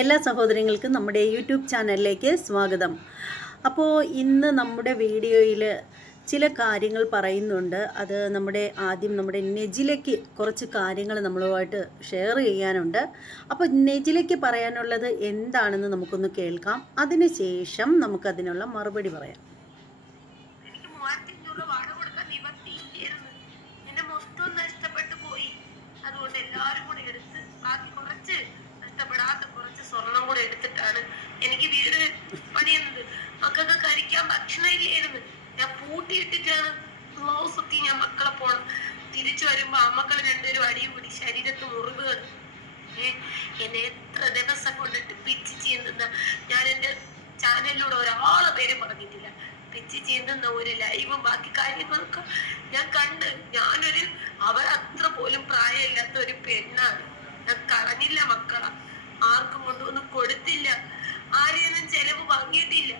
എല്ലാ സഹോദരങ്ങൾക്കും നമ്മുടെ യൂട്യൂബ് ചാനലിലേക്ക് സ്വാഗതം. അപ്പോൾ ഇന്ന് നമ്മുടെ വീഡിയോയിൽ ചില കാര്യങ്ങൾ പറയുന്നുണ്ട്. അത് ആദ്യം നമ്മുടെ നെജിലയ്ക്ക് കുറച്ച് കാര്യങ്ങൾ നമ്മളുമായിട്ട് ഷെയർ ചെയ്യാനുണ്ട്. അപ്പോൾ നെജിലയ്ക്ക് പറയാനുള്ളത് എന്താണെന്ന് നമുക്കൊന്ന് കേൾക്കാം. അതിനുശേഷം നമുക്കതിനുള്ള മറുപടി പറയാം. സ്വർണം കൂടെ എടുത്തിട്ടാണ് എനിക്ക് വീട് പണിയുന്നത്. മക്കൾക്ക് കഴിക്കാൻ ഭക്ഷണം ഇല്ലായിരുന്നു. ഞാൻ പൂട്ടിയിട്ടിട്ടാണ് ബ്ലൗസ് ഒക്കെ ഞാൻ മക്കളെ പോണം. തിരിച്ചു വരുമ്പോ അമ്മക്കൾ രണ്ടുപേരും അടിയും കൂടി ശരീരത്ത് മുറിവുകൾ. എന്നെ എത്ര ദിവസം കൊണ്ടിട്ട് പിച്ച് ചെയ്യുന്ന ഞാൻ എന്റെ ചാനലിലൂടെ ഒരാളെ പേര് പറഞ്ഞിട്ടില്ല. പിച്ച് ചെയ്യുന്ന ഒരു ലൈവും ബാക്കി കാര്യങ്ങളൊക്കെ ഞാൻ കണ്ട്. അവർ അത്ര പോലും പ്രായമില്ലാത്ത ഒരു പെണ്ണാണ്. ഞാൻ കളഞ്ഞില്ല മക്കളെ, ആർക്കും കൊണ്ടൊന്നും കൊടുത്തില്ല, ആരെയൊന്നും ചെലവ് വാങ്ങിയിട്ടില്ല.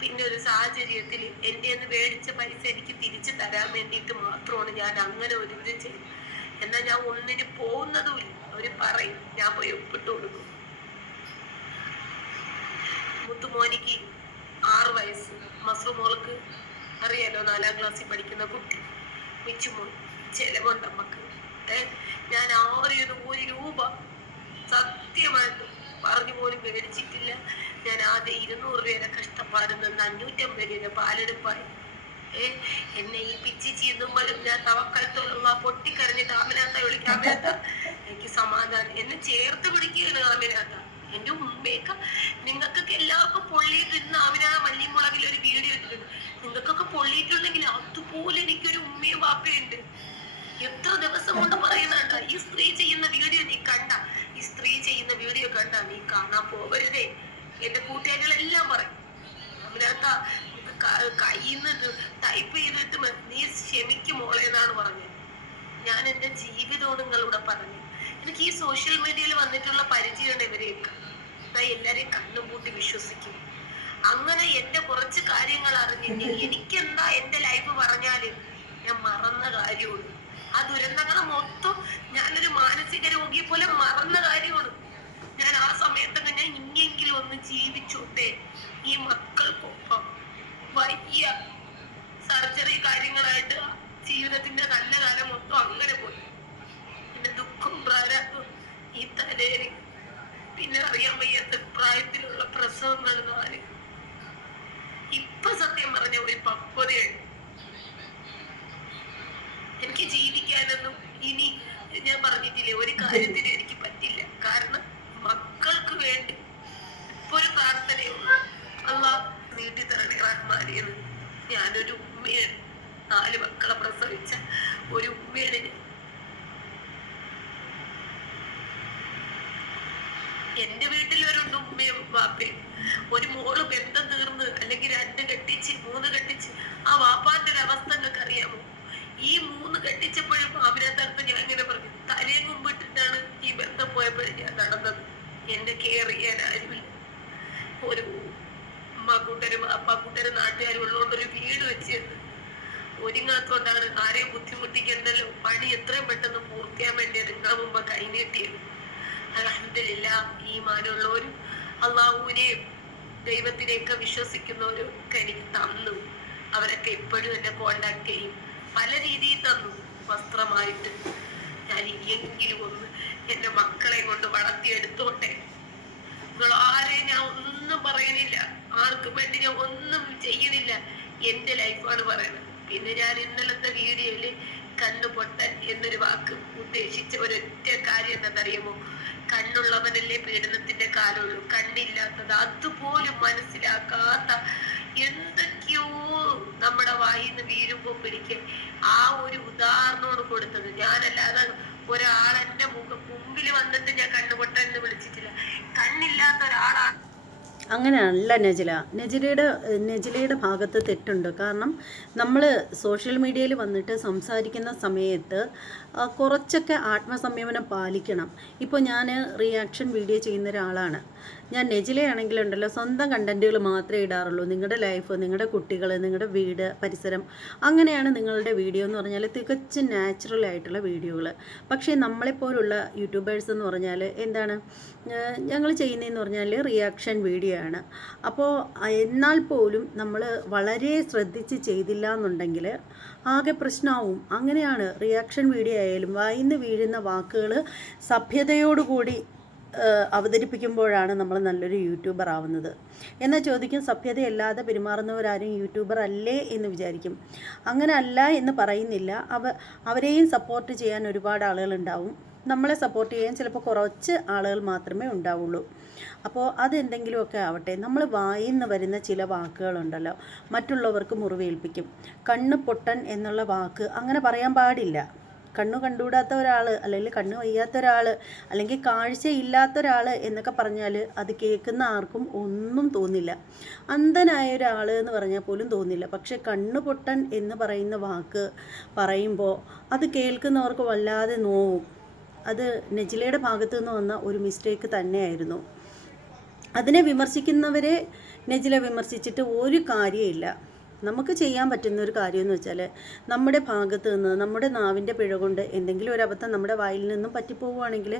പിന്നെ ഒരു സാഹചര്യത്തിൽ എന്റെ മേടിച്ച പൈസ എനിക്ക് തിരിച്ചു തരാൻ വേണ്ടിയിട്ട് മാത്രമാണ് ഞാൻ അങ്ങനെ ഒരു ഇത് ചെയ്തു. എന്നാൽ ഞാൻ ഒന്നിന് പോകുന്നതുമില്ല. അവര് പറയും, ഞാൻ പോയി ഒപ്പിട്ട് കൊടുക്കും. മുത്തുമോനിക്ക് 6 വയസ്സ്, മസ്റുമോൾക്ക് അറിയാലോ 4ാം ക്ലാസ്സിൽ പഠിക്കുന്ന കുട്ടി, മിച്ചുമോൻ ചെലവുണ്ട് അമ്മക്ക്. ഞാൻ ആരെയൊന്നും 1 രൂപ സത്യമായിട്ട് പറഞ്ഞു പോലും മേടിച്ചിട്ടില്ല. ഞാൻ ആദ്യം 200 രൂപയുടെ കഷ്ടപ്പാട് നിന്ന് 550 രൂപ പാലെടുപ്പായി. എന്നെ ഈ പിച്ചി ചെയ്യുമ്പോഴും ഞാൻ തവക്കലത്തോലുള്ള പൊട്ടിക്കരഞ്ഞിട്ട് ആമിനാത്ത വിളിക്കാൻ വേണ്ട. എനിക്ക് സമാധാനം. എന്നെ ചേർത്ത് പിടിക്കുകയാണ് ആമിനാത്ത. എന്റെ ഉമ്മയൊക്കെ നിങ്ങൾക്കൊക്കെ എല്ലാവർക്കും പൊള്ളിയിട്ട് ഇന്ന് ആമിന മല്ലിമുളകിൽ ഒരു വീഡിയോ ഇട്ടിട്ടുണ്ട്. നിങ്ങൾക്കൊക്കെ പൊള്ളിയിട്ടുണ്ടെങ്കിൽ അതുപോലെ എനിക്കൊരു ഉമ്മയും വാപ്പയുണ്ട്. എത്ര ദിവസം കൊണ്ട് പറയുന്നുണ്ട്, ഈ സ്ത്രീ ചെയ്യുന്ന വീഡിയോ നീ കണ്ട, ഈ സ്ത്രീ ചെയ്യുന്ന വീഡിയോ കണ്ട നീ കാണാൻ പോവരുതേ. എന്റെ കൂട്ടുകാരികളെല്ലാം പറയും, അതിനകത്ത കയ്യിന്ന് ടൈപ്പ് ചെയ്തിട്ട് നീ ക്ഷമിക്കും മോളെ എന്നാണ് പറഞ്ഞത്. ഞാൻ എന്റെ ജീവിതവും നിങ്ങളോട് പറഞ്ഞു. എനിക്ക് ഈ സോഷ്യൽ മീഡിയയിൽ വന്നിട്ടുള്ള പരിചയമുണ്ട് ഇവരെയൊക്കെ. എല്ലാരെയും കണ്ണും പൂട്ടി വിശ്വസിക്കും. അങ്ങനെ എന്റെ കുറച്ച് കാര്യങ്ങൾ അറിഞ്ഞിട്ട് എനിക്കെന്താ എന്റെ ലൈഫ് പറഞ്ഞാല് ഞാൻ മറന്ന കാര്യമുള്ളൂ. ആ ദുരന്തങ്ങളെ മൊത്തം ഞാനൊരു മാനസിക രോഗിയെ പോലെ മറന്ന കാര്യമാണ്. ഞാൻ ആ സമയത്തൊക്കെ ഞാൻ ഇനിയെങ്കിലും ഒന്ന് ജീവിച്ചോട്ടെ, ഈ മക്കൾക്കൊപ്പം. വലിയ സർജറി കാര്യങ്ങളായിട്ട് ജീവിതത്തിന്റെ നല്ല കാലം മൊത്തം അങ്ങനെ പോയി. പിന്നെ ദുഃഖം പ്രാരാബ്ദം ഈ തലേരി, പിന്നെ അറിയാൻ വയ്യാത്ത പ്രായത്തിലുള്ള പ്രസവങ്ങൾ 4. ഇപ്പൊ സത്യം പറഞ്ഞ ഒരു പക്വതയാണ്. എനിക്ക് ജീവിക്കാനൊന്നും ഇനി ഞാൻ പറഞ്ഞിട്ടില്ലേ ഒരു കാര്യത്തിന് എനിക്ക് പറ്റില്ല. കാരണം മക്കൾക്ക് വേണ്ടി ഇപ്പൊ ഒരു പ്രാർത്ഥനയുള്ളൂ, അല്ലാഹ് നീട്ടി തരണേ റഹ്മാനെന്ന്. ഞാനൊരു ഉമ്മയാണ്, 4 മക്കളെ പ്രസവിച്ച ഒരു ഉമ്മയാണ് ഞാൻ. എന്റെ വീട്ടിലൊരുണ്ട് ഉമ്മയും വാപ്പയും. ഒരു മോള് ബന്ധം തീർന്ന് അല്ലെങ്കിൽ 2 കെട്ടിച്ച് 3 കെട്ടിച്ച് ആ വാപ്പാന്റെ ഒരു അവസ്ഥ നിങ്ങൾക്ക് അറിയാമോ? ഈ 3 കെട്ടിച്ചപ്പോഴും ആമിനാത്തടുത്ത് ഞാൻ ഇങ്ങനെ പറഞ്ഞു, തലയും മുമ്പിട്ടിട്ടാണ് ഈ ബന്ധം പോയപ്പോഴും ഞാൻ നടന്നത്. എന്നെ കെയർ ചെയ്യാൻ ആരുമില്ല. ഒരു അമ്മക്കൂട്ടരും അപ്പാക്കൂട്ടരും നാട്ടുകാരും ഉള്ളതുകൊണ്ടൊരു വീട് വെച്ചിരുന്നു. ഒരുങ്ങാത്തോണ്ടാണ് ആരെയും ബുദ്ധിമുട്ടിക്കണ്ടല്ലോ, പണി എത്രയും പെട്ടെന്ന് പൂർത്തിയാൻ വേണ്ടി നിങ്ങളെ മുമ്പ് കൈനീട്ടിയത്. അൽഹംദുലില്ലാഹ്, ഈ മാനുള്ളവരും അള്ളാഹുവിനെയും ദൈവത്തിനെയൊക്കെ വിശ്വസിക്കുന്നവരും ഒക്കെ എനിക്ക് തന്നു. അവരൊക്കെ ഇപ്പോഴും എന്നെ കോണ്ടാക്ട് ചെയ്യും, പല രീതിയിൽ തന്നു. വസ്ത്രമായിട്ട് ഞാൻ ഇനിയെങ്കിലും ഒന്ന് എന്റെ മക്കളെ കൊണ്ട് വളർത്തിയെടുത്തോട്ടെ. നിങ്ങൾ ആരെയും ഞാൻ ഒന്നും പറയണില്ല, ആർക്കും വേണ്ടി ഞാൻ ഒന്നും ചെയ്യണില്ല. എന്റെ ലൈഫാണ് പറയുന്നത്. പിന്നെ ഞാൻ ഇന്നലത്തെ വീഡിയോയില് കണ്ണുപൊട്ടൻ എന്നൊരു വാക്ക് ഉദ്ദേശിച്ച ഒരൊറ്റ കാര്യം എന്താണെന്നറിയാമോ? കണ്ണുള്ളവനല്ലേ പീഡനത്തിന്റെ കാലമുള്ളൂ, കണ്ണില്ലാത്തത് അതുപോലും മനസ്സിലാക്കാത്ത എന്തൊക്കെയോ നമ്മുടെ വായിന്ന് വീഴുമ്പോ പിടിക്കാൻ ആ ഒരു ഉദാഹരണമാണ് കൊടുത്തത്. ഞാനല്ലാതെ ഒരാളെന്റെ മുമ്പിൽ വന്നിട്ട് ഞാൻ കണ്ണുപൊട്ടൻ എന്ന് വിളിച്ചിട്ടില്ല. കണ്ണില്ലാത്ത ഒരാളാണ്. അങ്ങനെയല്ല നെജിലയുടെ ഭാഗത്ത് തെറ്റുണ്ട്. കാരണം നമ്മൾ സോഷ്യൽ മീഡിയയിൽ വന്നിട്ട് സംസാരിക്കുന്ന സമയത്ത് കുറച്ചൊക്കെ ആത്മസംയമനം പാലിക്കണം. ഇപ്പോൾ ഞാൻ റിയാക്ഷൻ വീഡിയോ ചെയ്യുന്ന ഒരാളാണ്. ഞാൻ നെജിലയാണെങ്കിലുണ്ടല്ലോ സ്വന്തം കണ്ടൻറ്റുകൾ മാത്രമേ ഇടാറുള്ളൂ. നിങ്ങളുടെ ലൈഫ്, നിങ്ങളുടെ കുട്ടികൾ, നിങ്ങളുടെ വീട്, പരിസരം, അങ്ങനെയാണ് നിങ്ങളുടെ വീഡിയോ എന്ന് പറഞ്ഞാൽ തികച്ചും നാച്ചുറൽ ആയിട്ടുള്ള വീഡിയോകൾ. പക്ഷേ നമ്മളെപ്പോലുള്ള യൂട്യൂബേഴ്സ് എന്ന് പറഞ്ഞാൽ എന്താണ് ഞങ്ങൾ ചെയ്യുന്നതെന്ന് പറഞ്ഞാൽ റിയാക്ഷൻ വീഡിയോ ആണ്. അപ്പോൾ എന്നാൽ പോലും നമ്മൾ വളരെ ശ്രദ്ധിച്ച് ചെയ്തില്ല എന്നുണ്ടെങ്കിൽ ആകെ പ്രശ്നമാവും. അങ്ങനെയാണ് റിയാക്ഷൻ വീഡിയോ ആയാലും വായിന്ന് വീഴുന്ന വാക്കുകൾ സഭ്യതയോടുകൂടി അവതരിപ്പിക്കുമ്പോഴാണ് നമ്മൾ നല്ലൊരു യൂട്യൂബർ ആവുന്നത്. എന്നാൽ ചോദിക്കും, സഭ്യതയല്ലാതെ പെരുമാറുന്നവരാരും യൂട്യൂബർ അല്ലേ എന്ന് വിചാരിക്കും. അങ്ങനെ അല്ല എന്ന് പറയുന്നില്ല. അവരെയും സപ്പോർട്ട് ചെയ്യാൻ ഒരുപാട് ആളുകളുണ്ടാവും. നമ്മളെ സപ്പോർട്ട് ചെയ്യാൻ ചിലപ്പോൾ കുറച്ച് ആളുകൾ മാത്രമേ ഉണ്ടാവുള്ളൂ. അപ്പോൾ അതെന്തെങ്കിലുമൊക്കെ ആവട്ടെ, നമ്മൾ വായിന്ന് വരുന്ന ചില വാക്കുകളുണ്ടല്ലോ മറ്റുള്ളവർക്ക് മുറിവേൽപ്പിക്കും. കണ്ണ് പൊട്ടൻ എന്നുള്ള വാക്ക് അങ്ങനെ പറയാൻ പാടില്ല. കണ്ണു കണ്ടുകൂടാത്ത ഒരാൾ, അല്ലെങ്കിൽ കണ്ണ് വയ്യാത്ത ഒരാൾ, അല്ലെങ്കിൽ കാഴ്ചയില്ലാത്ത ഒരാൾ എന്നൊക്കെ പറഞ്ഞാൽ അത് കേൾക്കുന്ന ആർക്കും ഒന്നും തോന്നില്ല. അന്ധനായ ഒരാൾ എന്ന് പറഞ്ഞാൽ പോലും തോന്നില്ല. പക്ഷെ കണ്ണ് പൊട്ടൻ എന്ന് പറയുന്ന വാക്ക് പറയുമ്പോൾ അത് കേൾക്കുന്നവർക്ക് വല്ലാതെ നോവും. അത് നെജിലയുടെ ഭാഗത്തു നിന്ന് വന്ന ഒരു മിസ്റ്റേക്ക് തന്നെയായിരുന്നു. അതിനെ വിമർശിക്കുന്നവരെ നെജില വിമർശിച്ചിട്ട് ഒരു കാര്യമില്ല. നമുക്ക് ചെയ്യാൻ പറ്റുന്ന ഒരു കാര്യമെന്ന് വെച്ചാൽ നമ്മുടെ ഭാഗത്ത് നിന്ന്, നമ്മുടെ നാവിൻ്റെ പിഴ കൊണ്ട് എന്തെങ്കിലും ഒരു അബദ്ധം നമ്മുടെ വായിൽ നിന്നും പറ്റിപ്പോവുകയാണെങ്കിൽ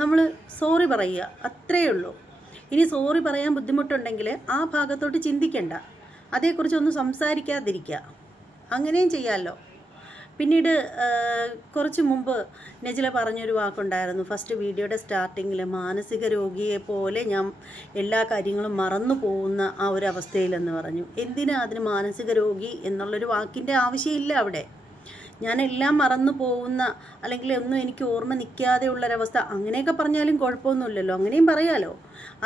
നമ്മൾ സോറി പറയുക, അത്രയേ ഉള്ളൂ. ഇനി സോറി പറയാൻ ബുദ്ധിമുട്ടുണ്ടെങ്കിൽ ആ ഭാഗത്തോട്ട് ചിന്തിക്കണ്ട, അതേക്കുറിച്ചൊന്നും സംസാരിക്കാതിരിക്കുക, അങ്ങനെയും ചെയ്യാമല്ലോ. പിന്നീട് കുറച്ച് മുമ്പ് നെജില പറഞ്ഞൊരു വാക്കുണ്ടായിരുന്നു ഫസ്റ്റ് വീഡിയോയുടെ സ്റ്റാർട്ടിങ്ങിൽ, മാനസിക രോഗിയെ പോലെ ഞാൻ എല്ലാ കാര്യങ്ങളും മറന്നു പോകുന്ന ആ ഒരു അവസ്ഥയിലെന്ന് പറഞ്ഞു. എന്തിനാ അതിന് മാനസിക രോഗി എന്നുള്ളൊരു വാക്കിൻ്റെ ആവശ്യമില്ല അവിടെ. ഞാനെല്ലാം മറന്നു പോകുന്ന, അല്ലെങ്കിൽ ഒന്നും എനിക്ക് ഓർമ്മ നിൽക്കാതെ ഉള്ളൊരവസ്ഥ, അങ്ങനെയൊക്കെ പറഞ്ഞാലും കുഴപ്പമൊന്നുമില്ലല്ലോ, അങ്ങനെയും പറയാമല്ലോ.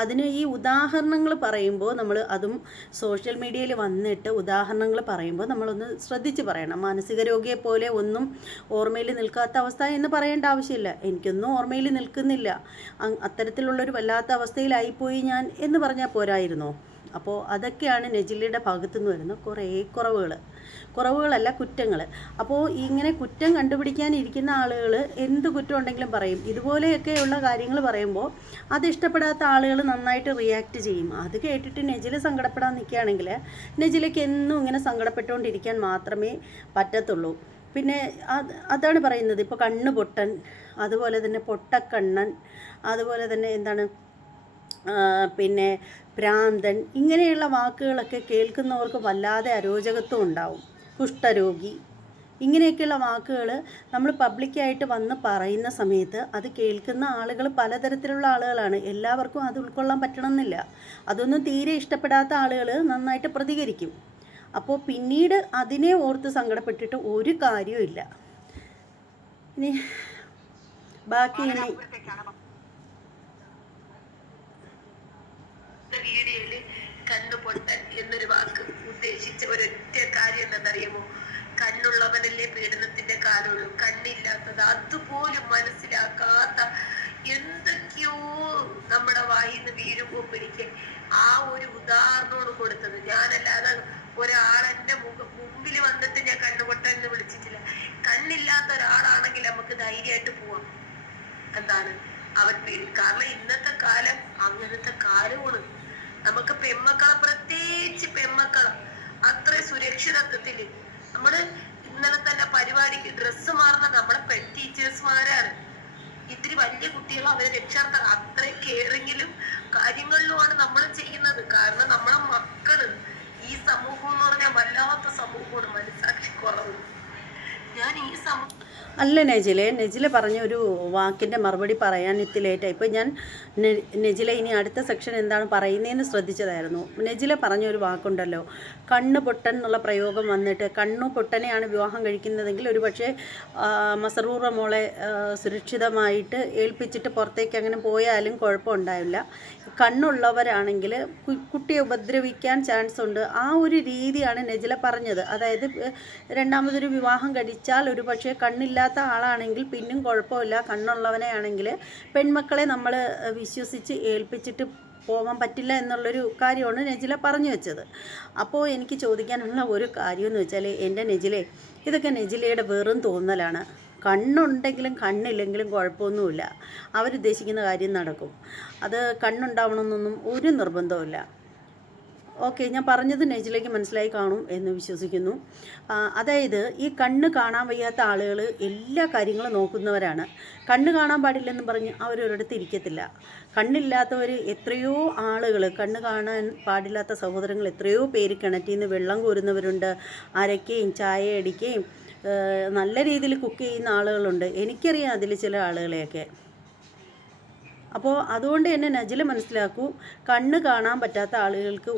അതിന് ഈ ഉദാഹരണങ്ങൾ പറയുമ്പോൾ നമ്മൾ, അതും സോഷ്യൽ മീഡിയയിൽ വന്നിട്ട് ഉദാഹരണങ്ങൾ പറയുമ്പോൾ നമ്മളൊന്ന് ശ്രദ്ധിച്ച് പറയണം. മാനസിക രോഗിയെ പോലെ ഒന്നും ഓർമ്മയിൽ നിൽക്കാത്ത അവസ്ഥ എന്ന് പറയേണ്ട ആവശ്യമില്ല. എനിക്കൊന്നും ഓർമ്മയിൽ നിൽക്കുന്നില്ല, അത്തരത്തിലുള്ളൊരു വല്ലാത്ത അവസ്ഥയിലായിപ്പോയി ഞാൻ എന്ന് പറഞ്ഞാൽ പോരായിരുന്നോ? അപ്പോൾ അതൊക്കെയാണ് നെജിലയുടെ ഭാഗത്തു നിന്ന് വരുന്ന കുറേ കുറവുകളല്ല, കുറ്റങ്ങൾ. അപ്പോൾ ഇങ്ങനെ കുറ്റം കണ്ടുപിടിക്കാനിരിക്കുന്ന ആളുകൾ എന്ത് കുറ്റം ഉണ്ടെങ്കിലും പറയും. ഇതുപോലെയൊക്കെയുള്ള കാര്യങ്ങൾ പറയുമ്പോൾ അത് ഇഷ്ടപ്പെടാത്ത ആളുകൾ നന്നായിട്ട് റിയാക്ട് ചെയ്യും. അത് കേട്ടിട്ട് നെജില സങ്കടപ്പെടാൻ നിൽക്കുകയാണെങ്കിൽ നെജിലയ്ക്ക് എന്നും ഇങ്ങനെ സങ്കടപ്പെട്ടുകൊണ്ടിരിക്കാൻ മാത്രമേ പറ്റത്തുള്ളൂ. പിന്നെ അതാണ് പറയുന്നത്. ഇപ്പോൾ കണ്ണ് പൊട്ടൻ, അതുപോലെ തന്നെ പൊട്ടക്കണ്ണൻ, അതുപോലെ തന്നെ എന്താണ് പിന്നെ ഭ്രാന്തൻ, ഇങ്ങനെയുള്ള വാക്കുകളൊക്കെ കേൾക്കുന്നവർക്ക് വല്ലാതെ അരോചകത്വം ഉണ്ടാവും. കുഷ്ഠരോഗി, ഇങ്ങനെയൊക്കെയുള്ള വാക്കുകൾ നമ്മൾ പബ്ലിക്കായിട്ട് വന്ന് പറയുന്ന സമയത്ത് അത് കേൾക്കുന്ന ആളുകൾ പലതരത്തിലുള്ള ആളുകളാണ്. എല്ലാവർക്കും അത് ഉൾക്കൊള്ളാൻ പറ്റണമെന്നില്ല. അതൊന്നും തീരെ ഇഷ്ടപ്പെടാത്ത ആളുകൾ നന്നായിട്ട് പ്രതികരിക്കും. അപ്പോൾ പിന്നീട് അതിനെ ഓർത്ത് സങ്കടപ്പെട്ടിട്ട് ഒരു കാര്യവും ഇല്ല. ഇനി ബാക്കി വീഡിയോയില് കണ്ണു പൊട്ടൻ എന്നൊരു വാക്ക് ഉദ്ദേശിച്ച ഒരൊറ്റ കാര്യം എന്താണെന്നറിയാമോ? കണ്ണുള്ളവനല്ലേ പീഡനത്തിന്റെ കാലമുള്ളൂ, കണ്ണില്ലാത്തത് അതുപോലും മനസ്സിലാക്കാത്ത എന്തൊക്കെയോ നമ്മുടെ വായിന്ന് വീഴുമ്പോൾ പിടിക്കാൻ ആ ഒരു ഉദാഹരണമാണ് കൊടുത്തത്. ഞാനല്ലാതെ ഒരാളെന്റെ മുമ്പിൽ വന്നിട്ട് ഞാൻ കണ്ണുപൊട്ടൻ എന്ന് വിളിച്ചിട്ടില്ല. കണ്ണില്ലാത്ത ഒരാളാണെങ്കിൽ നമുക്ക് ധൈര്യമായിട്ട് പോവാം. എന്താണ് അവൻ കാരണം ഇന്നത്തെ കാലം അങ്ങനത്തെ കാലമാണ്. നമുക്ക് പെമ്മക്കളെ, പ്രത്യേകിച്ച് പെമ്മക്കളെ അത്ര സുരക്ഷിതത്വത്തില് നമ്മള് ഇന്നലെ തന്നെ പരിപാടിക്ക് ഡ്രസ്സ് മാറുന്ന നമ്മളെ പെൺ ടീച്ചേഴ്സ്മാരാണ്. ഇത്തിരി വലിയ കുട്ടികൾ അവരെ രക്ഷാർത്ഥം അത്ര കെയറിങ്ങിലും കാര്യങ്ങളിലുമാണ് നമ്മൾ ചെയ്യുന്നത്. കാരണം നമ്മളെ മക്കള്, ഈ സമൂഹം എന്ന് പറഞ്ഞാൽ വല്ലാത്ത സമൂഹമാണ്, മനസ്സാക്ഷി കുറവ്. ഞാൻ ഈ അല്ല നെജില പറഞ്ഞ ഒരു വാക്കിൻ്റെ മറുപടി പറയാൻ ഇത്തിരി ലേറ്റായി. ഇപ്പോൾ ഞാൻ നെജില ഇനി അടുത്ത സെക്ഷൻ എന്താണ് പറയുന്നതെന്ന് ശ്രദ്ധിച്ചതായിരുന്നു. നെജില പറഞ്ഞൊരു വാക്കുണ്ടല്ലോ, കണ്ണ് പൊട്ടൻ എന്നുള്ള പ്രയോഗം വന്നിട്ട്, കണ്ണു പൊട്ടനെയാണ് വിവാഹം കഴിക്കുന്നതെങ്കിൽ ഒരു പക്ഷേ മസറൂറ മോളെ സുരക്ഷിതമായിട്ട് ഏൽപ്പിച്ചിട്ട് പുറത്തേക്ക് അങ്ങനെ പോയാലും കുഴപ്പമുണ്ടാവില്ല. കണ്ണുള്ളവരാണെങ്കിൽ കുട്ടിയെ ഉപദ്രവിക്കാൻ ചാൻസ് ഉണ്ട്. ആ ഒരു രീതിയാണ് നെജില പറഞ്ഞത്. അതായത് രണ്ടാമതൊരു വിവാഹം കഴിച്ചാൽ ഒരു പക്ഷേ കണ്ണില്ലാത്ത ആളാണെങ്കിൽ പിന്നും കുഴപ്പമില്ല, കണ്ണുള്ളവനെ ആണെങ്കിൽ പെൺമക്കളെ നമ്മൾ വിശ്വസിച്ച് ഏൽപ്പിച്ചിട്ട് പോകാൻ പറ്റില്ല എന്നുള്ളൊരു കാര്യമാണ് നെജില പറഞ്ഞു വെച്ചത്. അപ്പോൾ എനിക്ക് ചോദിക്കാനുള്ള ഒരു കാര്യമെന്ന് വെച്ചാൽ, എൻ്റെ നെജിലെ, ഇതൊക്കെ നെജിലയുടെ വെറും തോന്നലാണ്. കണ്ണുണ്ടെങ്കിലും കണ്ണില്ലെങ്കിലും കുഴപ്പമൊന്നുമില്ല, അവരുദ്ദേശിക്കുന്ന കാര്യം നടക്കും. അത് കണ്ണുണ്ടാവണമെന്നൊന്നും ഒരു നിർബന്ധവുമില്ല. ഓക്കെ, ഞാൻ പറഞ്ഞത് നെജിലേക്ക് മനസ്സിലായി കാണും എന്ന് വിശ്വസിക്കുന്നു. അതായത് ഈ കണ്ണ് കാണാൻ വയ്യാത്ത ആളുകൾ എല്ലാ കാര്യങ്ങളും നോക്കുന്നവരാണ്. കണ്ണ് കാണാൻ പാടില്ലെന്ന് പറഞ്ഞ് അവരൊരിടത്ത് ഇരിക്കത്തില്ല. കണ്ണില്ലാത്തവർ എത്രയോ ആളുകൾ, കണ്ണ് കാണാൻ പാടില്ലാത്ത സഹോദരങ്ങൾ എത്രയോ പേര് കിണറ്റിൽ നിന്ന് വെള്ളം കോരുന്നവരുണ്ട്, അരയ്ക്കുകയും ചായ അടിക്കുകയും നല്ല രീതിയിൽ കുക്ക് ചെയ്യുന്ന ആളുകളുണ്ട്. എനിക്കറിയാം അതിൽ ചില ആളുകളെയൊക്കെ. അപ്പോൾ അതുകൊണ്ട് തന്നെ നജില മനസ്സിലാക്കൂ, കണ്ണ് കാണാൻ പറ്റാത്ത ആളുകൾക്ക്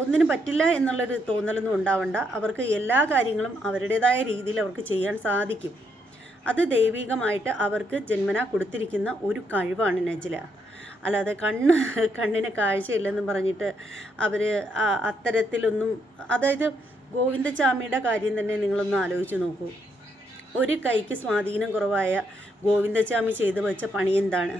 ഒന്നിനും പറ്റില്ല എന്നുള്ളൊരു തോന്നലൊന്നും ഉണ്ടാവണ്ട. അവർക്ക് എല്ലാ കാര്യങ്ങളും അവരുടേതായ രീതിയിൽ അവർക്ക് ചെയ്യാൻ സാധിക്കും. അത് ദൈവികമായിട്ട് അവർക്ക് ജന്മനാ കൊടുത്തിരിക്കുന്ന ഒരു കഴിവാണ് നജില. അല്ലാതെ കണ്ണിന് കാഴ്ചയില്ലെന്ന് പറഞ്ഞിട്ട് അവർ അത്തരത്തിലൊന്നും, അതായത് ഗോവിന്ദച്ചാമിയുടെ കാര്യം തന്നെ നിങ്ങളൊന്ന് ആലോചിച്ച് നോക്കൂ. ഒരു കൈക്ക് സ്വാധീനം കുറവായ ഗോവിന്ദച്ചാമി ചെയ്തു വെച്ച പണി എന്താണ്?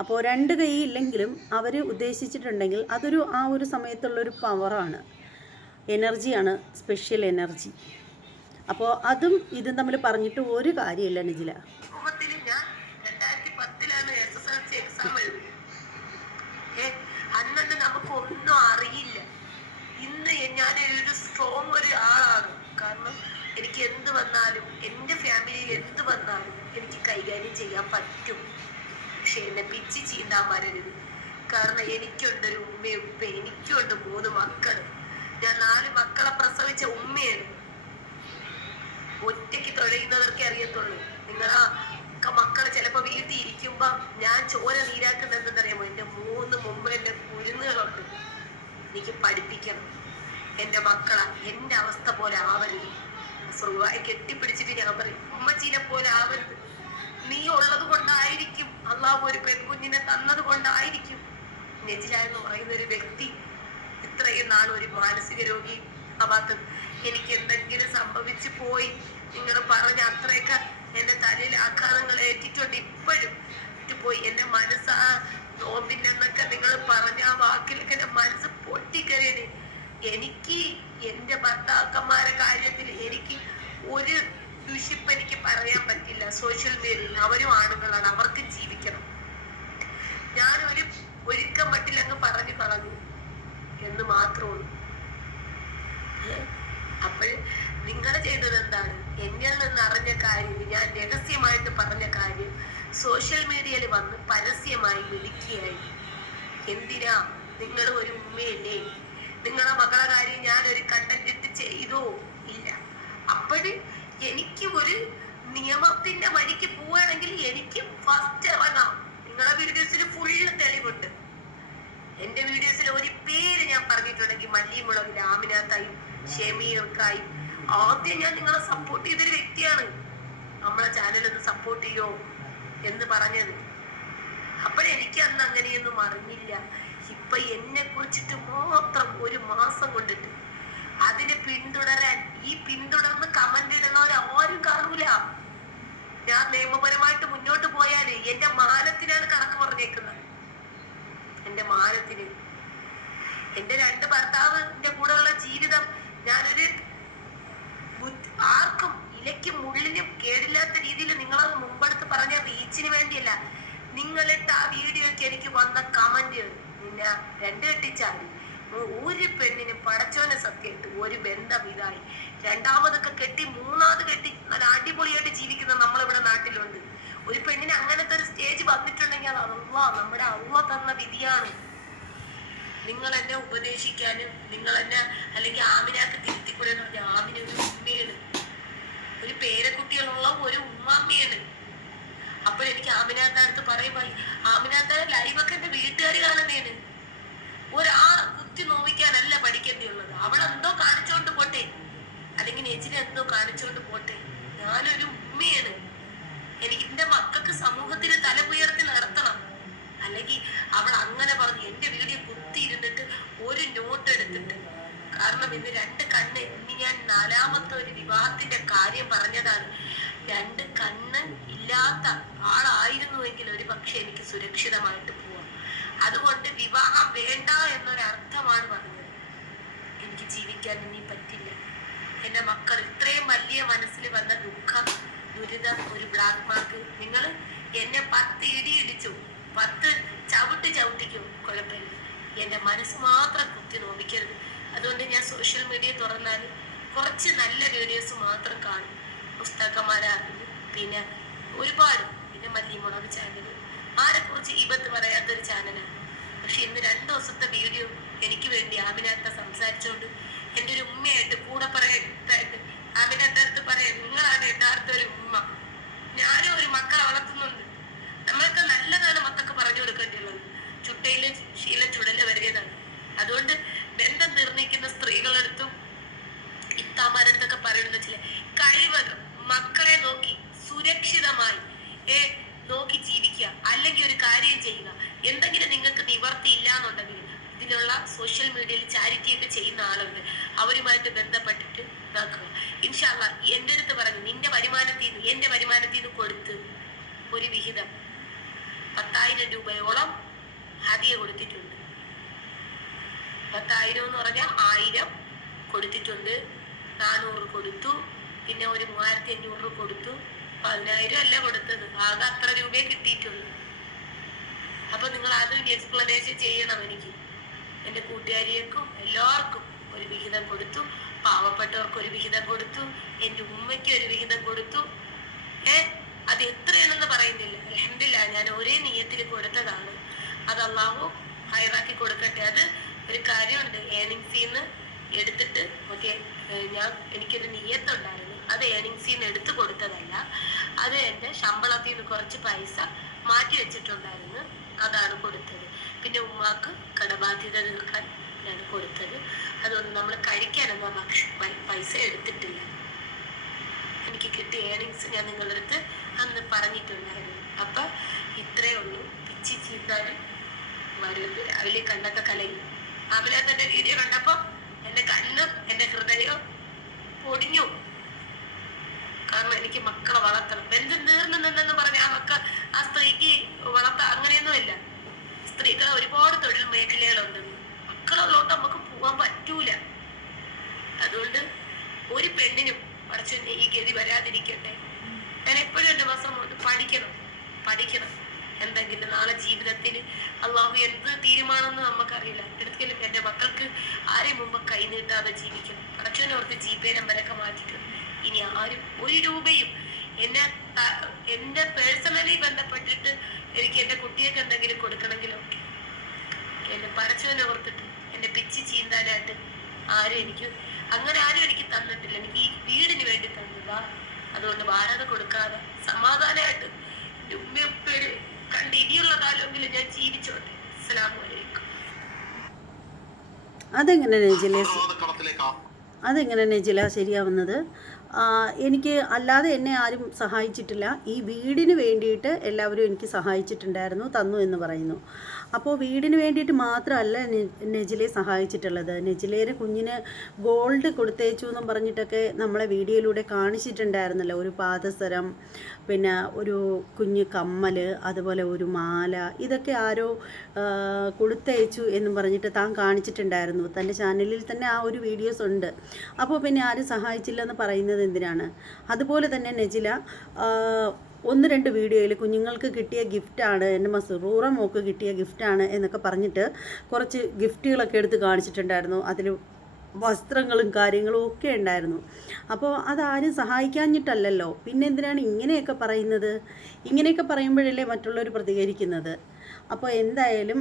അപ്പോൾ രണ്ട് കൈ ഇല്ലെങ്കിലും അവർ ഉദ്ദേശിച്ചിട്ടുണ്ടെങ്കിൽ അതൊരു ആ ഒരു സമയത്തുള്ളൊരു പവറാണ്, എനർജിയാണ്, സ്പെഷ്യൽ എനർജി. അപ്പോൾ അതും ഇതും തമ്മിൽ പറഞ്ഞിട്ട് ഒരു കാര്യമില്ല നജില. ഞാൻ 2010 SSLC എക്സാം എഴുതി. അന്നൊന്നും നമുക്കൊന്നും അറിയില്ല. ഇന്ന് ഞാനൊരു സ്ട്രോങ് ഒരു ആളാണ്. കാരണം എനിക്ക് എന്ത് വന്നാലും, എൻ്റെ ഫാമിലിയിൽ എന്ത് വന്നാലും എനിക്ക് കൈകാര്യം ചെയ്യാൻ പറ്റും. പക്ഷെ എന്നെ പിച്ചി ചീന്താൻ വരരുത്. കാരണം എനിക്കുണ്ടൊരു ഉമ്മയും ഉപ്പ, എനിക്കുണ്ട് 3 മക്കൾ. ഞാൻ 4 മക്കളെ പ്രസവിച്ച ഉമ്മയാണ്. ഒറ്റയ്ക്ക് തുഴയുന്നവർക്കേ അറിയത്തുള്ളൂ. നിങ്ങളാ മക്കൾ ചിലപ്പോൾ വീട്ടിൽ ഇരിക്കുമ്പോ ഞാൻ ചോര നീരാക്കുന്നത് എന്തെന്നറിയാമോ? എൻ്റെ 3 മുമ്പ് എൻ്റെ കുരുന്നുകളുണ്ട്. എനിക്ക് പഠിപ്പിക്കണം. എൻ്റെ മക്കളാ എൻ്റെ അവസ്ഥ പോലെ ആവരുത്. സുഖമായി കെട്ടിപ്പിടിച്ചിട്ട് ഞാൻ പറയും, ഉമ്മച്ചീനെ പോലെ ആവരുത്. നീ ഉള്ളത് കൊണ്ടായിരിക്കും, അള്ളാഹു ഒരു പെൺകുഞ്ഞിനെ തന്നത് കൊണ്ടായിരിക്കും നജില എന്ന് പറയുന്ന ഒരു വ്യക്തി ഇത്രയും നാൾ ഒരു മാനസിക രോഗി ആവാത്തത്. എനിക്ക് എന്തെങ്കിലും സംഭവിച്ചു പോയി നിങ്ങൾ പറഞ്ഞ അത്രയൊക്കെ എന്റെ തലയിൽ ആഘാതങ്ങൾ ഏറ്റിട്ടുണ്ട്. ഇപ്പോഴും പോയി എന്റെ മനസ്സ് ആ നോമ്പിനെന്നൊക്കെ നിങ്ങൾ പറഞ്ഞ ആ വാക്കിലൊക്കെ എന്റെ മനസ്സ് പൊട്ടിക്കരേനെ. എനിക്ക് എന്റെ ഭർത്താക്കന്മാരുടെ കാര്യത്തിൽ എനിക്ക് ഒരു ദുഷിപ്പ് എനിക്ക് പറയാൻ പറ്റില്ല. സോഷ്യൽ മീഡിയയിൽ അവരും ആണുങ്ങളാണ്, അവർക്ക് ജീവിക്കണം. ഞാനൊരു ഒരുക്കം മട്ടിലങ്ങ് പറഞ്ഞു കളഞ്ഞു എന്ന് മാത്രമുള്ളൂ. അപ്പോൾ നിങ്ങൾ ചെയ്തത് എന്താണ്? എന്നിൽ നിന്ന് അറിഞ്ഞ കാര്യം, ഞാൻ രഹസ്യമായിട്ട് പറഞ്ഞ കാര്യം സോഷ്യൽ മീഡിയയിൽ വന്ന് പരസ്യമായി വിളിക്കുകയായി. എന്തിനാ? നിങ്ങൾ ഒരു ഉമ്മയല്ലേ? നിങ്ങളെ മകളെ കാര്യം ഞാനൊരു കണ്ടന്റ് ഇട്ട് ചെയ്തോ? ഇല്ല. അപ്പോഴും എനിക്ക് ഒരു നിയമത്തിന്റെ വഴിക്ക് പോവുകയാണെങ്കിൽ എനിക്ക് ഫസ്റ്റ് ഇറങ്ങാം. നിങ്ങളെ വീഡിയോസിൽ ഫുള്ള് തെളിവുണ്ട്. എന്റെ വീഡിയോസിൽ ഒരു പേര് ഞാൻ പറഞ്ഞിട്ടുണ്ടെങ്കിൽ മല്ലിമുളകിന്റെ ആമിനാത്തായും ഷെമീർക്കായും ആദ്യം ഞാൻ നിങ്ങളെ സപ്പോർട്ട് ചെയ്തൊരു വ്യക്തിയാണ്. നമ്മളെ ചാനലൊന്ന് സപ്പോർട്ട് ചെയ്യോ എന്ന് പറഞ്ഞത്. അപ്പോഴെനിക്ക് അന്ന് അങ്ങനെയൊന്നും അറിഞ്ഞില്ല. ഇപ്പൊ എന്നെ കുറിച്ചിട്ട് മാത്രം 1 മാസം കൊണ്ടിട്ട് അതിനെ പിന്തുടരാൻ, ഈ പിന്തുടർന്ന് കമന്റ് ഇടുന്നവരാരും കാണൂല. ഞാൻ നിയമപരമായിട്ട് മുന്നോട്ട് പോയാല് എന്റെ മാനത്തിനാണ് കണക്ക് പറഞ്ഞേക്കുന്നത്. എന്റെ മാനത്തിന്, എന്റെ 2 ഭർത്താവിന്റെ കൂടെയുള്ള ജീവിതം ഞാനൊരു ആർക്കും ഇലയ്ക്കും മുള്ളിനും കേടില്ലാത്ത രീതിയിൽ നിങ്ങളത് മുമ്പെടുത്ത് പറഞ്ഞ റീച്ചിന് വേണ്ടിയല്ല. നിങ്ങളിട്ട് ആ വീഡിയോക്ക് എനിക്ക് വന്ന കമന്റ് നിന്നെ 2 കെട്ടിച്ചാടി. ഒരു പെണ്ണിന് പടച്ചോനെ സത്യമായിട്ട് ഒരു ബന്ധം ഇതായി, 2ാമതൊക്കെ കെട്ടി 3ാമത് കെട്ടി നല്ല അടിപൊളിയായിട്ട് ജീവിക്കുന്ന നമ്മളിവിടെ നാട്ടിലുണ്ട്. ഒരു പെണ്ണിന് അങ്ങനത്തെ ഒരു സ്റ്റേജ് വന്നിട്ടുണ്ടെങ്കിൽ അത് നമ്മുടെ അള്ളാഹ് തന്ന വിധിയാണ്. നിങ്ങൾ എന്നെ ഉപദേശിക്കാനും നിങ്ങൾ എന്നെ അല്ലെങ്കിൽ ആമിനാക്ക് തിരുത്തിക്കൂടെന്ന് പറഞ്ഞാൽ ആമിന ഒരു ഉമ്മയാണ്, ഒരു പേരക്കുട്ടികളുള്ള ഒരു ഉമ്മാമ്മയാണ്. അപ്പോഴെനിക്ക് ആമിനാത്താരത്ത് പറയുമ്പോ ആമിനാത്താര ലൈവൊക്കെ എന്റെ വീട്ടുകാർ കാണുന്നേന്. കുത്തി നോവിക്കാനല്ല പഠിക്കേണ്ടിയുള്ളത്. അവളെന്തോ കാണിച്ചോണ്ട് പോട്ടെ, അല്ലെങ്കിൽ നെജിനെ എന്തോ കാണിച്ചോണ്ട് പോട്ടെ. ഞാനൊരു ഉമ്മയാണ്. എനിക്ക് എന്റെ മക്കൾക്ക് സമൂഹത്തിന് തല ഉയർത്തി നടത്തണം. അല്ലെങ്കിൽ അവൾ അങ്ങനെ പറഞ്ഞു എന്റെ വീഡിയോ കുത്തിയിരുന്നിട്ട് ഒരു നോട്ട് എടുത്തിട്ട്, കാരണം ഇന്ന് 2 കണ്ണ്, ഇനി ഞാൻ 4ാമത്തെ ഒരു വിവാഹത്തിന്റെ കാര്യം പറഞ്ഞതാണ്. 2 കണ്ണ് ഇല്ലാത്ത ആളായിരുന്നുവെങ്കിൽ ഒരു പക്ഷെ എനിക്ക് സുരക്ഷിതമായിട്ട് പോവാം. അതുകൊണ്ട് വിവാഹം വേണ്ട എന്നൊരർത്ഥമാണ് പറഞ്ഞത്. എനിക്ക് ജീവിക്കാൻ ഇനി പറ്റില്ല. എന്റെ മക്കൾ ഇത്രയും വലിയ മനസ്സിൽ വന്ന ദുരിതം, ഒരു ബ്ലാക്ക് മാർക്ക്. നിങ്ങൾ എന്നെ 10 ഇടി ഇടിച്ചു, 10 ചവിട്ടിക്കും, കുഴപ്പമില്ല. എൻ്റെ മനസ്സ് മാത്രം കുത്തി നോവിക്കരുത്. അതുകൊണ്ട് ഞാൻ സോഷ്യൽ മീഡിയ തുറന്നാൽ കുറച്ച് നല്ല വീഡിയോസ് മാത്രം കാണും. പുസ്തകന്മാരാകുന്നു, പിന്നെ ഒരുപാട്, പിന്നെ മല്ലിമുളക് ചാനൽ, ആരെക്കുറിച്ച് ഈബത്ത് പറയാത്തൊരു ചാനലാണ്. പക്ഷെ ഇന്ന് 2 ദിവസത്തെ വീഡിയോ എനിക്ക് വേണ്ടി ആമിനാത്ത സംസാരിച്ചുകൊണ്ട് എൻ്റെ ഒരു ഉമ്മയായിട്ട് കൂടെ പറയാനായിട്ട് ആമിനാത്ത അടുത്ത് പറയാം, നിങ്ങളാണ് യഥാർത്ഥ ഒരു ഉമ്മ. ഞാനും ഒരു മക്കളെ വളർത്തുന്നുണ്ട്. നമ്മളൊക്കെ നല്ലതാണ് മക്കൾക്ക് പറഞ്ഞു കൊടുക്കേണ്ടിയുള്ളത്. ചുട്ടയിലെ ശീലം ചുടല വരികയാണ്. അതുകൊണ്ട് ബന്ധം നിർണ്ണയിക്കുന്ന സ്ത്രീകളെടുത്തും ഇത്താമാരടുത്തൊക്കെ പറയുന്നത് വെച്ചാൽ കഴിവതും മക്കളെ നോക്കി സുരക്ഷിതമായി നോക്കി ജീവിക്കുക. അല്ലെങ്കിൽ ഒരു കാര്യം ചെയ്യുക, എന്തെങ്കിലും നിങ്ങൾക്ക് നിവർത്തി ഇല്ല എന്നുണ്ടെങ്കിൽ ഇതിനുള്ള സോഷ്യൽ മീഡിയയിൽ ചാരിറ്റി ഒക്കെ ചെയ്യുന്ന ആളുണ്ട്, അവരുമായിട്ട് ബന്ധപ്പെട്ടിട്ട് നോക്കുക. ഇൻഷാ അല്ലാഹ് എൻ്റെ അടുത്ത് പറഞ്ഞു, നിന്റെ വരുമാനത്തിൽ നിന്ന്, എൻ്റെ വരുമാനത്തിൽ നിന്ന് കൊടുത്ത് ഒരു വിഹിതം 10,000 രൂപയോളം ഹദിയ കൊടുത്തിട്ടുണ്ട്. 10,000 എന്ന് പറഞ്ഞാൽ 1000 കൊടുത്തിട്ടുണ്ട്, 400 കൊടുത്തു, പിന്നെ ഒരു 3,500 കൊടുത്തു. 10,000 അല്ല കൊടുത്തത്, ആകെ അത്ര രൂപയെ കിട്ടിയിട്ടുള്ളൂ. അപ്പൊ നിങ്ങൾ അതിന് എക്സ്പ്ലനേഷൻ ചെയ്യണം. എനിക്ക് എൻ്റെ കൂട്ടുകാരിയേക്കും എല്ലാവർക്കും ഒരു വിഹിതം കൊടുത്തു, പാവപ്പെട്ടവർക്ക് ഒരു വിഹിതം കൊടുത്തു, എൻ്റെ ഉമ്മയ്ക്ക് ഒരു വിഹിതം കൊടുത്തു. അത് എത്രയാണെന്ന് പറയുന്നില്ല. അൽഹംദുലില്ലാഹ് ഞാൻ ഒരേ നിയ്യത്തിൽ കൊടുത്തതാണ്. അത് അല്ലാഹു ഹൈറാക്കി കൊടുക്കട്ടെ. അത് ഒരു കാര്യമുണ്ട്, ഏണിങ്സിന്ന് എടുത്തിട്ട് എനിക്കൊരു നിയ്യത്തുണ്ടായിരുന്നു. അത് ഏണിങ്സിന്ന് എടുത്തു കൊടുത്തതല്ല, അത് എൻ്റെ ശമ്പളത്തിൽ നിന്ന് കുറച്ച് പൈസ മാറ്റി വെച്ചിട്ടുണ്ടായിരുന്നു, അതാണ് കൊടുത്തത്. പിന്നെ ഉമ്മാക്ക് കടബാധ്യത തീർക്കാൻ ഞാൻ കൊടുത്തത്. അതൊന്നും നമ്മൾ കഴിക്കാനൊന്നും പൈസ എടുത്തിട്ടില്ല. എനിക്ക് കിട്ടിയ ഏണിങ്സ് ഞാൻ നിങ്ങളുടെ അടുത്ത് അന്ന് പറഞ്ഞിട്ടുണ്ടായിരുന്നു. അപ്പൊ ഇത്രേ ഉള്ളൂ. പിച്ചി ചീത്താനും വരുന്നത് രാവിലെ കണ്ണൊക്കെ കലയും. ആമിനാത്തന്റെ വീഡിയോ കണ്ടപ്പോ എന്റെ കണ്ണും എന്റെ ഹൃദയവും പൊടിഞ്ഞു. കാരണം എനിക്ക് മക്കളെ വളർത്തണം. ബന്ധം തീർന്നുണ്ടെന്ന് പറഞ്ഞ ആ സ്ത്രീക്ക് വളർത്താൻ അങ്ങനെയൊന്നും ഇല്ല. സ്ത്രീകളെ ഒരുപാട് തൊഴിൽ മേഖലകളുണ്ട്. മക്കളുള്ളതുകൊണ്ട് നമുക്ക് പോവാൻ പറ്റൂല. അതുകൊണ്ട് ഒരു പെണ്ണിനും പഠിച്ചെന്നെ ഈ ഗതി വരാതിരിക്കട്ടെ. ഞാൻ എപ്പോഴും എൻ്റെ മാസം പഠിക്കണം. എന്തെങ്കിലും നാളെ ജീവിതത്തിൽ അള്ളാഹു എന്ത് തീരുമാനമെന്ന് നമുക്കറിയില്ല. എടുക്കലും എൻ്റെ മക്കൾക്ക് ആരെയും മുമ്പ് കൈ നീട്ടാതെ ജീവിക്കണം. പഠിച്ചവനെ ഓർത്ത് ജീപേ നമ്പരൊക്കെ മാറ്റിക്കണം. ഇനി ആരും 1 രൂപയും എന്റെ പേഴ്സണലി ബന്ധപ്പെട്ടിട്ട് എനിക്ക് എൻ്റെ കുട്ടിയൊക്കെ എന്തെങ്കിലും കൊടുക്കണമെങ്കിലോ എന്നെ പഠിച്ചവനെ ഓർത്തിട്ട് എന്നെ പിച്ചി ചീന്താനായിട്ട് ആരും എനിക്ക് തന്നിട്ടില്ല. എനിക്ക് ഈ വീടിന് വേണ്ടി തന്നതാ. അതുകൊണ്ട് വാടക കൊടുക്കാതെ സമാധാനമായിട്ട് ഉമ്മയൊപ്പേര് കണ്ട് ഇനിയുള്ള കാലമെങ്കിലും ഞാൻ ജീവിച്ചോട്ടെ. അസ്സലാമു അലൈക്കും. അതെങ്ങനെ നെജില ശരിയാവുന്നത്? എനിക്ക് അല്ലാതെ എന്നെ ആരും സഹായിച്ചിട്ടില്ല. ഈ വീടിന് വേണ്ടിയിട്ട് എല്ലാവരും എനിക്ക് സഹായിച്ചിട്ടുണ്ടായിരുന്നു, തന്നു എന്ന് പറയുന്നു. അപ്പോൾ വീടിന് വേണ്ടിയിട്ട് മാത്രമല്ല നെജിലെ സഹായിച്ചിട്ടുള്ളത്. നെജിലേരെ കുഞ്ഞിന് ഗോൾഡ് കൊടുത്തേച്ചു എന്നും പറഞ്ഞിട്ടൊക്കെ നമ്മളെ വീഡിയോയിലൂടെ കാണിച്ചിട്ടുണ്ടായിരുന്നല്ലോ. ഒരു പാദസരം, പിന്നെ ഒരു കുഞ്ഞ് കമ്മൽ, അതുപോലെ ഒരു മാല, ഇതൊക്കെ ആരോ കൊടുത്തയച്ചു എന്നും പറഞ്ഞിട്ട് താൻ കാണിച്ചിട്ടുണ്ടായിരുന്നു. തൻ്റെ ചാനലിൽ തന്നെ ആ ഒരു വീഡിയോസ് ഉണ്ട്. അപ്പോൾ പിന്നെ ആരും സഹായിച്ചില്ലെന്ന് പറയുന്നത് എന്തിനാണ്? അതുപോലെ തന്നെ നെജില 1-2 വീഡിയോയിൽ കുഞ്ഞുങ്ങൾക്ക് കിട്ടിയ ഗിഫ്റ്റാണ്, എൻ്റെ മസ്റൂറ മോക്ക് കിട്ടിയ ഗിഫ്റ്റാണ് എന്നൊക്കെ പറഞ്ഞിട്ട് കുറച്ച് ഗിഫ്റ്റുകളൊക്കെ എടുത്ത് കാണിച്ചിട്ടുണ്ടായിരുന്നു. അതിൽ വസ്ത്രങ്ങളും കാര്യങ്ങളും ഒക്കെ ഉണ്ടായിരുന്നു. അപ്പോൾ അതാരും സഹായിക്കാഞ്ഞിട്ടല്ലല്ലോ, പിന്നെ എന്തിനാണ് ഇങ്ങനെയൊക്കെ പറയുന്നത്? ഇങ്ങനെയൊക്കെ പറയുമ്പോഴല്ലേ മറ്റുള്ളവർ പ്രതികരിക്കുന്നത്. അപ്പോൾ എന്തായാലും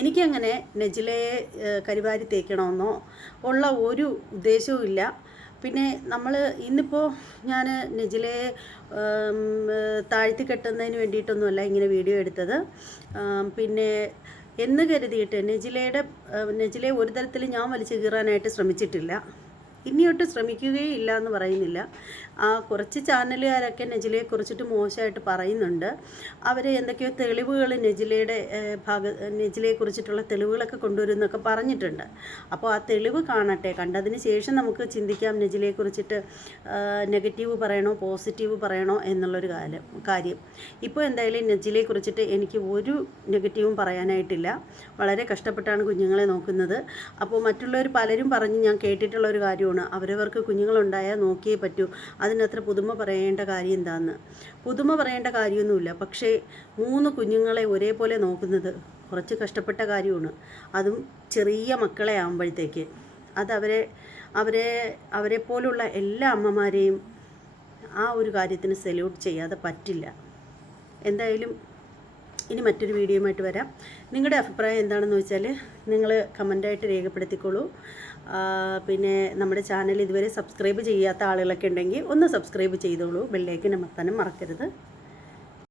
എനിക്കങ്ങനെ നെജിലയെ കരിവാരി തേക്കണമെന്നോ ഉള്ള ഒരു ഉദ്ദേശവും ഇല്ല. പിന്നെ നമ്മൾ ഇന്നിപ്പോൾ ഞാൻ നെജിലയെ താഴ്ത്തി കെട്ടുന്നതിന് വേണ്ടിയിട്ടൊന്നുമല്ല ഇങ്ങനെ വീഡിയോ എടുത്തത്. പിന്നെ എന്ന് കരുതിയിട്ട് നെജിലയെ ഒരു തരത്തിൽ ഞാൻ വലിച്ചു കീറാനായിട്ട് ശ്രമിച്ചിട്ടില്ല, ഇനിയൊട്ട് ശ്രമിക്കുകയില്ല എന്ന് പറയുന്നില്ല. കുറച്ച് ചാനലുകാരൊക്കെ നെജിലയെ കുറിച്ചിട്ട് മോശമായിട്ട് പറയുന്നുണ്ട്. അവർ എന്തൊക്കെയോ തെളിവുകൾ നെജിലയെ കുറിച്ചിട്ടുള്ള തെളിവുകളൊക്കെ കൊണ്ടുവരുമെന്നൊക്കെ പറഞ്ഞിട്ടുണ്ട്. അപ്പോൾ ആ തെളിവ് കാണട്ടെ, കണ്ടതിന് ശേഷം നമുക്ക് ചിന്തിക്കാം നെജിലയെ കുറിച്ചിട്ട് നെഗറ്റീവ് പറയണോ പോസിറ്റീവ് പറയണോ എന്നുള്ളൊരു കാര്യം. ഇപ്പോൾ എന്തായാലും നെജിലയെ കുറിച്ചിട്ട് എനിക്ക് ഒരു നെഗറ്റീവും പറയാനായിട്ടില്ല. വളരെ കഷ്ടപ്പെട്ടാണ് കുഞ്ഞുങ്ങളെ നോക്കുന്നത്. അപ്പോൾ മറ്റുള്ളവർ പലരും പറഞ്ഞ് ഞാൻ കേട്ടിട്ടുള്ള ഒരു കാര്യം കാര്യമാണ്. അവരവർക്ക് കുഞ്ഞുങ്ങളുണ്ടായാൽ നോക്കിയേ പറ്റൂ. അതിനത്ര പുതുമ പറയേണ്ട കാര്യം എന്താണെന്ന്. പുതുമ പറയേണ്ട കാര്യമൊന്നുമില്ല. പക്ഷേ 3 കുഞ്ഞുങ്ങളെ ഒരേപോലെ നോക്കുന്നത് കുറച്ച് കഷ്ടപ്പെട്ട കാര്യമാണ്. അതും ചെറിയ മക്കളെ ആകുമ്പോഴത്തേക്ക് അവരെപ്പോലുള്ള എല്ലാ അമ്മമാരെയും ആ ഒരു കാര്യത്തിന് സല്യൂട്ട് ചെയ്യാതെ പറ്റില്ല. എന്തായാലും ഇനി മറ്റൊരു വീഡിയോയുമായിട്ട് വരാം. നിങ്ങളുടെ അഭിപ്രായം എന്താണെന്ന് വെച്ചാൽ നിങ്ങൾ കമൻ്റായിട്ട് രേഖപ്പെടുത്തിക്കോളൂ. പിന്നെ നമ്മുടെ ചാനൽ ഇതുവരെ സബ്സ്ക്രൈബ് ചെയ്യാത്ത ആളുകളൊക്കെ ഉണ്ടെങ്കിൽ ഒന്ന് സബ്സ്ക്രൈബ് ചെയ്തോളൂ. ബെല്ലൈക്കൻ അമർത്താനും മറക്കരുത്.